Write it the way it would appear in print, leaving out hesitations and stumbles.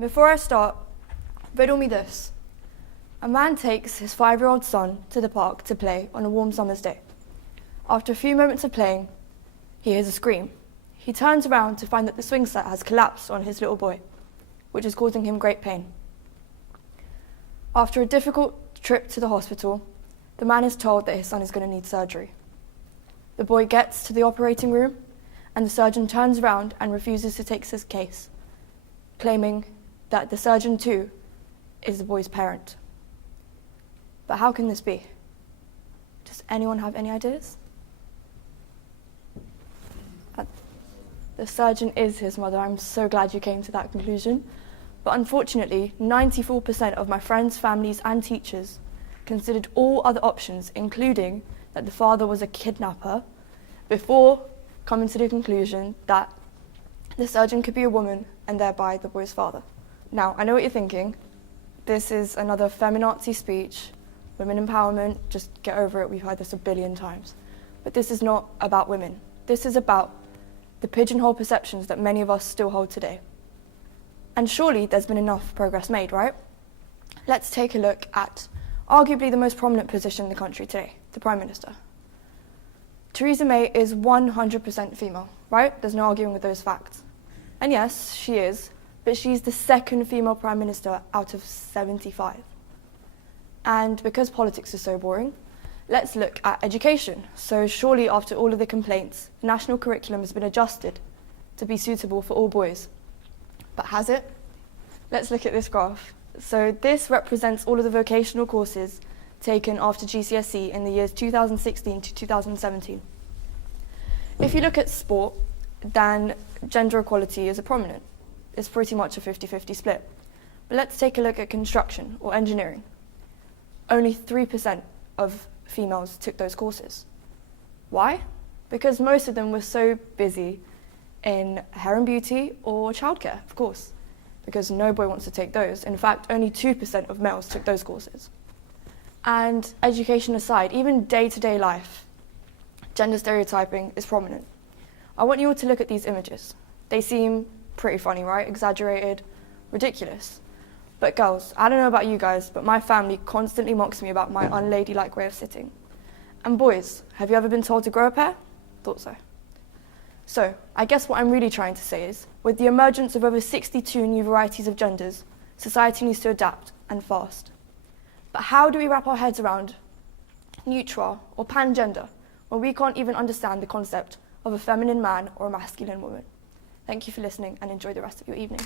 Before I start, riddle me this. A man takes his 5-year-old son to the park to play on a warm summer's day. After a few moments of playing, he hears a scream. He turns around to find that the swing set has collapsed on his little boy, which is causing him great pain. After a difficult trip to the hospital, the man is told that his son is going to need surgery. The boy gets to the operating room, and the surgeon turns around and refuses to take his case, claiming that the surgeon too is the boy's parent. But how can this be? Does anyone have any ideas? The surgeon is his mother. I'm so glad you came to that conclusion. But unfortunately, 94% of my friends, families, and teachers considered all other options, including that the father was a kidnapper, before coming to the conclusion that the surgeon could be a woman and thereby the boy's father. Now, I know what you're thinking. This is another feminazi speech, women empowerment, just get over it, we've heard this a billion times. But this is not about women. This is about the pigeonhole perceptions that many of us still hold today. And surely there's been enough progress made, right? Let's take a look at arguably the most prominent position in the country today, the Prime Minister. Theresa May is 100% female, right? There's no arguing with those facts. And yes, she is, but she's the second female Prime Minister out of 75. And because politics is so boring, let's look at education. So surely after all of the complaints, the national curriculum has been adjusted to be suitable for all boys. But has it? Let's look at this graph. So this represents all of the vocational courses taken after GCSE in the years 2016 to 2017. If you look at sport, then gender equality is prominent. It's pretty much a 50-50 split. But let's take a look at construction or engineering. Only 3% of females took those courses. Why? Because most of them were so busy in hair and beauty or childcare, of course, because no boy wants to take those. In fact, only 2% of males took those courses. And education aside, even day-to-day life, gender stereotyping is prominent. I want you all to look at these images. They seem pretty funny, right? Exaggerated, ridiculous. But girls, I don't know about you guys, but my family constantly mocks me about my unladylike way of sitting. And boys, have you ever been told to grow a pair? Thought so. So, I guess what I'm really trying to say is, with the emergence of over 62 new varieties of genders, society needs to adapt, and fast. But how do we wrap our heads around neutral or pangender when we can't even understand the concept of a feminine man or a masculine woman? Thank you for listening and enjoy the rest of your evening.